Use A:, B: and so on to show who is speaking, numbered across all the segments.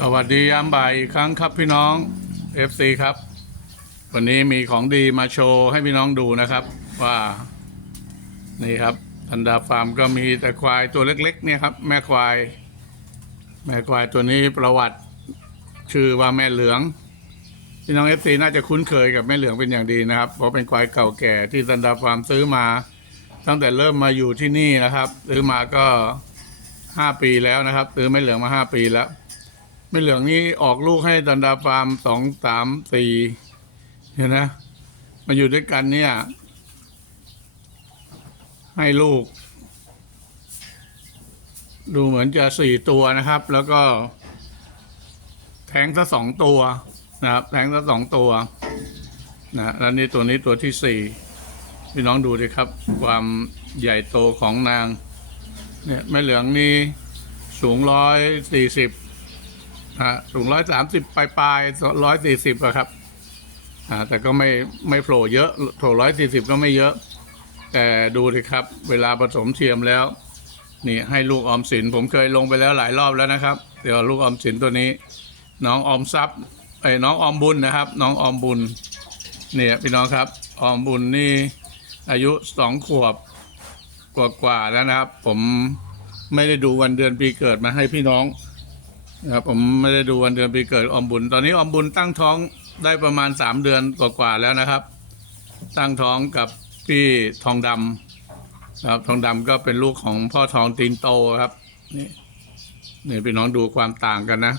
A: สวัสดียามบ่ายอีกครั้งครับพี่น้อง FC ครับ วันนี้มีของดีมาโชว์ให้พี่น้องดูนะครับ ว่านี่ครับอันดาฟาร์มก็มีแต่ควายตัวเล็กๆเนี่ยครับ แม่ควาย แม่ควายตัวนี้ประวัติชื่อว่าแม่เหลืองพี่น้อง FC น่าจะคุ้นเคยกับแม่เหลืองเป็นอย่างดีนะครับ เพราะเป็นควายเก่าแก่ที่สันดาฟาร์มซื้อมา ตั้งแต่เริ่มมาอยู่ที่นี่นะครับ ซื้อมาก็ห้าปีแล้วนะครับ ซื้อแม่เหลืองมาห้าปีแล้ว ไม่เหลืองนี้ออกลูกให้ดันดาฟาร์มสองสามสี่เห็นนะมาอยู่ด้วยกันเนี่ย ให้ลูก ดูเหมือนจะสี่ตัวนะครับ แล้วก็ แทงซะสองตัวนะครับ แทงซะสองตัวนะแล้วนี่ตัวนี้ตัวที่สี่พี่น้องดูดิครับ ความใหญ่โตของนาง เนี่ยแม่เหลืองนี่สูงร้อยสี่สิบ สูงร้อยสามสิบปลายปลายร้อยสี่สิบอะครับแต่ก็ไม่ไม่โผล่เยอะโผล่ร้อยสี่สิบก็ไม่เยอะ แต่ดูสิครับ เวลาผสมเทียมแล้ว นี่ให้ลูกออมสิน ผมเคยลงไปแล้วหลายรอบแล้วนะครับ เดี๋ยวลูกออมสินตัวนี้ น้องออมทรัพย์ไอ้น้องออมบุญนะครับ น้องออมบุญเนี่ยพี่น้องครับออมบุญนี่อายุสองขวบกว่าๆแล้วนะครับ ผมไม่ได้ดูวันเดือนปีเกิดมาให้พี่น้อง ครับผมไม่ได้ดูวันเดือนปีเกิดอมบุญ ตอนนี้อมบุญตั้งท้องได้ประมาณสามเดือนกว่าๆแล้วนะครับ ตั้งท้องกับพี่ทองดำครับทองดำก็เป็นลูกของพ่อทองตีนโตครับ นี่นี่พี่น้องดูความต่างกันนะ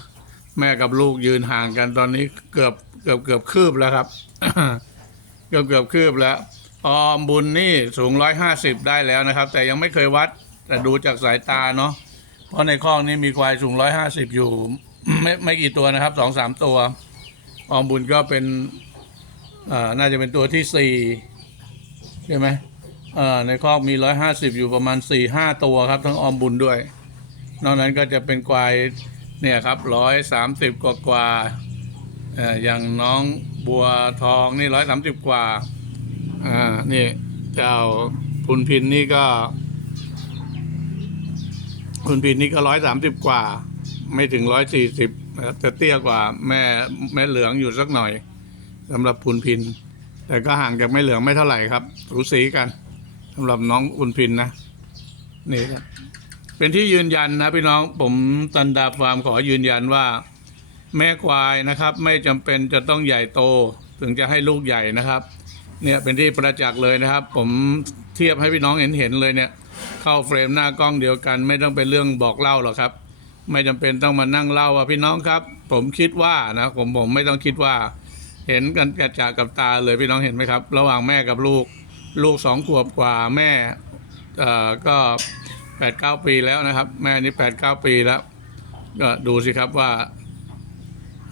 A: แม่กับลูกยืนห่างกันตอนนี้เกือบเกือบเกือบคืบแล้วครับ เกือบเกือบคืบแล้วออมบุญนี่สูงร้อยห้าสิบได้แล้วนะครับ แต่ยังไม่เคยวัด แต่ดูจากสายตาเนาะ เพราะในคอกนี้มีควายสูงร้อยห้าสิบอยู่ ไม่ไม่กี่ตัวนะครับสองสามตัวออมบุญก็เป็นน่าจะเป็นตัวที่สี่ใช่ไหมในคอกมีร้อยห้าสิบอยู่ประมาณสี่ห้าตัวครับ ทั้งออมบุญด้วย นอกนั้นก็จะเป็นควายเนี่ยครับร้อยสามสิบกว่ากว่าเอ่ออย่างน้องบัวทองนี่ร้อยสามสิบกว่า อ่า นี่ เจ้าพุนพินนี่ก็ คุณพินนี่ก็ร้อยสามสิบกว่า ไม่ถึงร้อยสี่สิบนะครับจะเตี้ยกว่าแม่แม่เหลืองอยู่สักหน่อยสำหรับพุนพิน แต่ก็ห่างจากแม่เหลืองไม่เท่าไหร่ครับสูสีกันสำหรับน้องอุนพินนะนี่ครับเป็นที่ยืนยันนะพี่น้องผมตันดาฟาร์มขอยืนยันว่า แม่ควายนะครับ ไม่จำเป็นจะต้องใหญ่โต ถึงจะให้ลูกใหญ่นะครับ เนี่ยเป็นที่ประจักษ์เลยนะครับ ผมเทียบให้พี่น้องเห็นเห็นๆเลยเนี่ย เข้าเฟรมหน้ากล้องเดียวกัน ไม่ต้องเป็นเรื่องบอกเล่าหรอกครับ ไม่จำเป็นต้องมานั่งเล่าว่าพี่น้องครับ ผมคิดว่านะผมผมไม่ต้องคิดว่า เห็นกันกระจากกับตาเลยพี่น้องเห็นไหมครับ ระหว่างแม่กับลูก ลูกสองขวบกว่าแม่เอ่อก็แปดเก้าปีแล้วนะครับ แม่นี่แปดเก้าปีแล้ว ก็ดูสิครับว่า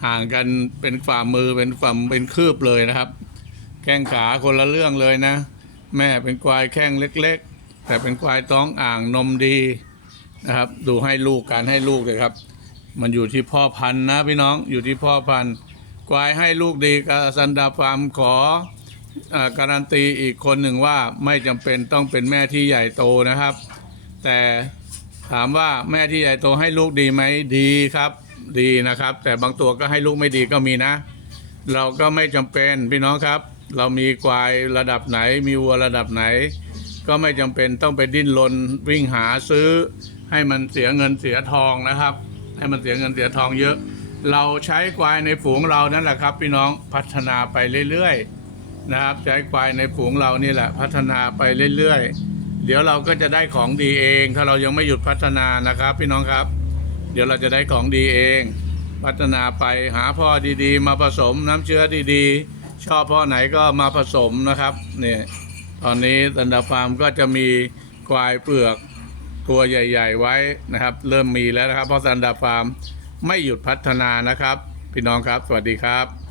A: ห่างกันเป็นฝ่ามือเป็นฝ่าเป็นคืบเลยนะครับ แข้งขาคนละเรื่องเลยนะ แม่เป็นควายแข้งเล็ก ๆ แต่เป็นควายท้องอ่างนมดีนะครับ ดูให้ลูกการให้ลูกเลยครับ มันอยู่ที่พ่อพันธุ์นะพี่น้องอยู่ที่พ่อพันธุ์ควายให้ลูกดีกัสันดาฟาร์มขออการันตีอีกคนหนึ่งว่าไม่จำเป็นต้องเป็นแม่ที่ใหญ่โตนะครับ แต่ถามว่าแม่ที่ใหญ่โตให้ลูกดีไหมดีครับ ดีนะครับ แต่บางตัวก็ให้ลูกไม่ดีก็มีนะ เราก็ไม่จำเป็นพี่น้องครับ เรามีควายระดับไหนมีวัวระดับไหน ก็ไม่จำเป็นต้องไปดิ้นรนวิ่งหาซื้อ ให้มันเสียเงินเสียทองนะครับ ให้มันเสียเงินเสียทองเยอะ เราใช้ควายในฝูงเรานั่นแหละครับ พี่น้องพัฒนาไปเรื่อยๆนะครับ ใช้ควายในฝูงเรานี่แหละ พัฒนาไปเรื่อยๆ เดี๋ยวเราก็จะได้ของดีเอง ถ้าเรายังไม่หยุดพัฒนานะครับ พี่น้องครับ เดี๋ยวเราจะได้ของดีเอง พัฒนาไปหาพ่อดีๆ มาผสมน้ำเชื้อดีๆ ชอบพ่อไหนก็มาผสมนะครับเนี่ย ตอนนี้ตันดาฟาร์มก็จะมีควายเปลือกตัวใหญ่ ๆ ไว้นะครับ เริ่มมีแล้วนะครับ เพราะสันดาฟาร์มไม่หยุดพัฒนานะครับ พี่น้องครับ สวัสดีครับ